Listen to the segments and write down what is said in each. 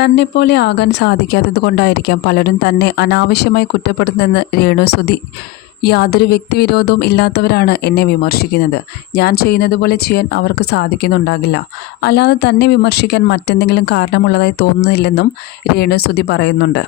തന്നെപ്പോലെ ആകാൻ സാധിക്കാത്തത് കൊണ്ടായിരിക്കാം പലരും തന്നെ അനാവശ്യമായി കുറ്റപ്പെടുത്തുന്നതെന്ന് രേണുസുതി യാതൊരു വ്യക്തിവിരോധവും ഇല്ലാത്തവരാണ് എന്നെ വിമർശിക്കുന്നത്. ഞാൻ ചെയ്യുന്നത് പോലെ ചെയ്യാൻ അവർക്ക് സാധിക്കുന്നുണ്ടാകില്ല. അല്ലാതെ തന്നെ വിമർശിക്കാൻ മറ്റെന്തെങ്കിലും കാരണമുള്ളതായി തോന്നുന്നില്ലെന്നും രേണുസുതി പറയുന്നുണ്ട്.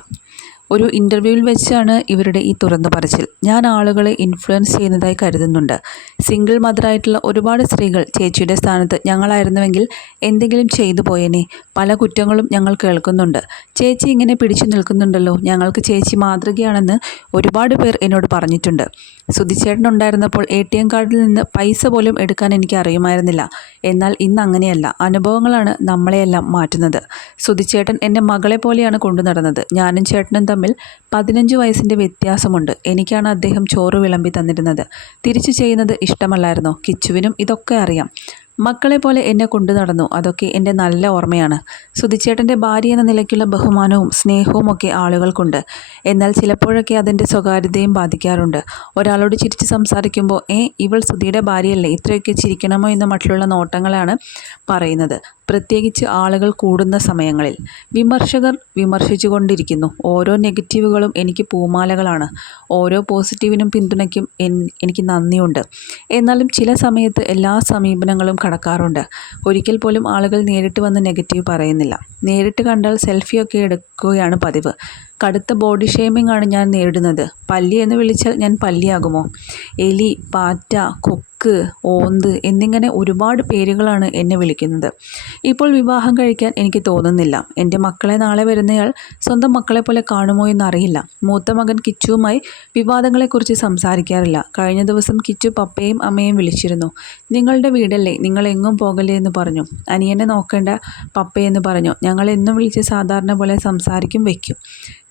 ഒരു ഇന്റർവ്യൂവിൽ വെച്ചാണ് ഇവരുടെ ഈ തുറന്നു പറച്ചിൽ. ഞാൻ ആളുകളെ ഇൻഫ്ലുവൻസ് ചെയ്യുന്നതായി കരുതുന്നുണ്ട്. സിംഗിൾ മദറായിട്ടുള്ള ഒരുപാട് സ്ത്രീകൾ ചേച്ചിയുടെ സ്ഥാനത്ത് ഞങ്ങളായിരുന്നുവെങ്കിൽ എന്തെങ്കിലും ചെയ്തു പോയേനെ. പല കുറ്റങ്ങളും ഞങ്ങൾ കേൾക്കുന്നുണ്ട്. ചേച്ചി ഇങ്ങനെ പിടിച്ചു നിൽക്കുന്നുണ്ടല്ലോ. ഞങ്ങൾക്ക് ചേച്ചി മാതൃകയാണെന്ന് ഒരുപാട് പേർ എന്നോട് പറഞ്ഞിട്ടുണ്ട്. സുധിച്ചേട്ടൻ ഉണ്ടായിരുന്നപ്പോൾ എ ടി എം കാർഡിൽ നിന്ന് പൈസ പോലും എടുക്കാൻ എനിക്ക് അറിയുമായിരുന്നില്ല. എന്നാൽ ഇന്ന് അങ്ങനെയല്ല. അനുഭവങ്ങളാണ് നമ്മളെയെല്ലാം മാറ്റുന്നത്. സുധിച്ചേട്ടൻ എന്റെ മകളെ പോലെയാണ് കൊണ്ടു നടന്നത്. ഞാനും ചേട്ടനും തമ്മിൽ പതിനഞ്ച് വയസ്സിന്റെ വ്യത്യാസമുണ്ട്. എനിക്കാണ് അദ്ദേഹം ചോറ് വിളമ്പി തന്നിരുന്നത്. തിരിച്ചു ചെയ്യുന്നത് ഇഷ്ടമല്ലായിരുന്നു? കിച്ചുവിനും ഇതൊക്കെ അറിയാം. മക്കളെ പോലെ എന്നെ കൊണ്ടു നടന്നു. അതൊക്കെ എന്റെ നല്ല ഓർമ്മയാണ്. സുധിച്ചേട്ടന്റെ ഭാര്യ എന്ന നിലയ്ക്കുള്ള ബഹുമാനവും സ്നേഹവും ഒക്കെ ആളുകൾക്കുണ്ട്. എന്നാൽ ചിലപ്പോഴൊക്കെ അതിന്റെ സ്വകാര്യതയും ബാധിക്കാറുണ്ട്. ഒരാളോട് ചിരിച്ച് സംസാരിക്കുമ്പോൾ ഏ ഇവൾ സുധിയുടെ ഭാര്യയല്ലേ? ഇത്രയൊക്കെ ചിരിക്കണമോ? എന്ന മട്ടിലുള്ള നോട്ടങ്ങളാണ് പറയുന്നത്. പ്രത്യേകിച്ച് ആളുകൾ കൂടുന്ന സമയങ്ങളിൽ. വിമർശകർ വിമർശിച്ചുകൊണ്ടിരിക്കുന്നു. ഓരോ നെഗറ്റീവുകളും എനിക്ക് പൂമാലകളാണ്. ഓരോ പോസിറ്റീവിനും പിന്തുണയ്ക്കും എനിക്ക് നന്ദിയുണ്ട്. എന്നാലും ചില സമയത്ത് എല്ലാ സമീപനങ്ങളും കടക്കാറുണ്ട്. ഒരിക്കൽ പോലും ആളുകൾ നേരിട്ട് വന്ന് നെഗറ്റീവ് പറയുന്നില്ല. നേരിട്ട് കണ്ടാൽ സെൽഫിയൊക്കെ എടുക്കുകയാണ് പതിവ്. കടുത്ത ബോഡി ഷേമിംഗ് ആണ് ഞാൻ നേരിടുന്നത്. പല്ലി എന്ന് വിളിച്ചാൽ ഞാൻ പല്ലിയാകുമോ? എലി പാറ്റ കൊക്ക് ഓന്ത് എന്നിങ്ങനെ ഒരുപാട് പേരുകളാണ് എന്നെ വിളിക്കുന്നത്. ഇപ്പോൾ വിവാഹം കഴിക്കാൻ എനിക്ക് തോന്നുന്നില്ല. എന്റെ മക്കളെ നാളെ വരുന്നയാൾ സ്വന്തം മക്കളെ പോലെ കാണുമോ എന്നറിയില്ല. മൂത്ത മകൻ കിച്ചുവുമായി വിവാദങ്ങളെക്കുറിച്ച് സംസാരിക്കാറില്ല. കഴിഞ്ഞ ദിവസം കിച്ചു പപ്പയും അമ്മയും വിളിച്ചിരുന്നു. നിങ്ങളുടെ വീടല്ലേ? നിങ്ങൾ എങ്ങും പോകല്ലേ? എന്ന് പറഞ്ഞു. അനിയനെ നോക്കേണ്ട പപ്പയെന്ന് പറഞ്ഞു. ഞങ്ങൾ എന്നും വിളിച്ച് സാധാരണ പോലെ സംസാരിക്കും വയ്ക്കും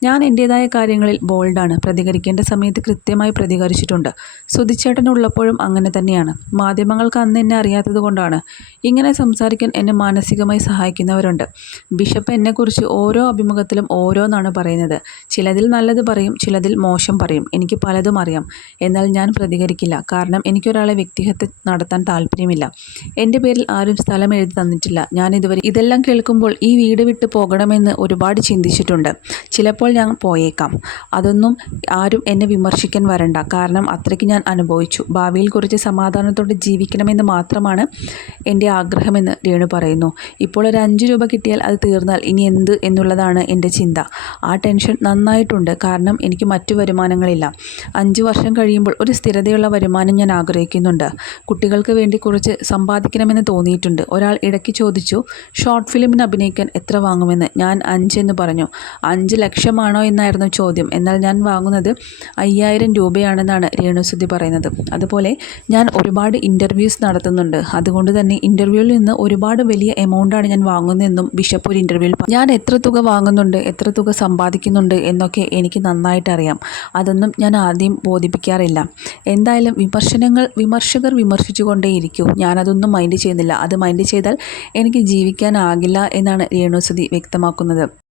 ഞാൻ എന്റെതായ കാര്യങ്ങളിൽ ബോൾഡാണ്. പ്രതികരിക്കേണ്ട സമയത്ത് കൃത്യമായി പ്രതികരിച്ചിട്ടുണ്ട്. സുധിച്ചേട്ടനുള്ളപ്പോഴും അങ്ങനെ തന്നെയാണ്. മാധ്യമങ്ങൾക്ക് അന്ന് എന്നെ അറിയാത്തത് കൊണ്ടാണ്. ഇങ്ങനെ സംസാരിക്കാൻ എന്നെ മാനസികമായി സഹായിക്കുന്നവരുണ്ട്. ബിഷപ്പ് എന്നെക്കുറിച്ച് ഓരോ അഭിമുഖത്തിലും ഓരോന്നാണ് പറയുന്നത്. ചിലതിൽ നല്ലത് പറയും ചിലതിൽ മോശം പറയും. എനിക്ക് പലതും അറിയാം. എന്നാൽ ഞാൻ പ്രതികരിക്കില്ല. കാരണം എനിക്കൊരാളെ വ്യക്തിഹത്യ നടത്താൻ താല്പര്യമില്ല. എന്റെ പേരിൽ ആരും സ്ഥലം എഴുതി തന്നിട്ടില്ല. ഞാൻ ഇതുവരെ ഇതെല്ലാം കേൾക്കുമ്പോൾ ഈ വീട് വിട്ട് പോകണമെന്ന് ഒരുപാട് ചിന്തിച്ചിട്ടുണ്ട്. ചിലപ്പോൾ ഞാൻ പോയേക്കാം. അതൊന്നും ആരും എന്നെ വിമർശിക്കാൻ വരണ്ട. കാരണം അത്രയ്ക്ക് ഞാൻ അനുഭവിച്ചു. ഭാവിയിൽ കുറച്ച് സമാധാനത്തോടെ ജീവിക്കണമെന്ന് മാത്രമാണ് എന്റെ ആഗ്രഹമെന്ന് രേണു പറയുന്നു. ഇപ്പോൾ ഒരു അഞ്ച് രൂപ കിട്ടിയാൽ അത് തീർന്നാൽ ഇനി എന്ത് എന്നുള്ളതാണ് എന്റെ ചിന്ത. ആ ടെൻഷൻ നന്നായിട്ടുണ്ട്. കാരണം എനിക്ക് മറ്റു വരുമാനങ്ങളില്ല. അഞ്ച് വർഷം കഴിയുമ്പോൾ ഒരു സ്ഥിരതയുള്ള വരുമാനം ഞാൻ ആഗ്രഹിക്കുന്നുണ്ട്. കുട്ടികൾക്ക് വേണ്ടി കുറച്ച് സമ്പാദിക്കണമെന്ന് തോന്നിയിട്ടുണ്ട്. ഒരാൾ ഇടയ്ക്ക് ചോദിച്ചു ഷോർട്ട് ഫിലിമിന് അഭിനയിക്കാൻ എത്ര വാങ്ങുമെന്ന്? ഞാൻ അഞ്ചെന്ന് പറഞ്ഞു. അഞ്ച് ലക്ഷം ആവശ്യമാണോ എന്നായിരുന്നു ചോദ്യം. എന്നാൽ ഞാൻ വാങ്ങുന്നത് അയ്യായിരം രൂപയാണെന്നാണ് രേണുസുതി പറയുന്നത്. അതുപോലെ ഞാൻ ഒരുപാട് ഇന്റർവ്യൂസ് നടത്തുന്നുണ്ട്. അതുകൊണ്ട് തന്നെ ഇന്റർവ്യൂവിൽ നിന്ന് ഒരുപാട് വലിയ എമൗണ്ടാണ് ഞാൻ വാങ്ങുന്നതെന്നും ബിഷപ്പ് ഒരു ഇന്റർവ്യൂവിൽ ഞാൻ എത്ര തുക വാങ്ങുന്നുണ്ട് എത്ര തുക സമ്പാദിക്കുന്നുണ്ട് എന്നൊക്കെ എനിക്ക് നന്നായിട്ട് അറിയാം. അതൊന്നും ഞാൻ ആദ്യം ബോധിപ്പിക്കാറില്ല. എന്തായാലും വിമർശനങ്ങൾ വിമർശകർ വിമർശിച്ചുകൊണ്ടേയിരിക്കും. ഞാനതൊന്നും മൈൻഡ് ചെയ്യുന്നില്ല. അത് മൈൻഡ് ചെയ്താൽ എനിക്ക് ജീവിക്കാനാകില്ല എന്നാണ് രേണുസുതി വ്യക്തമാക്കുന്നത്.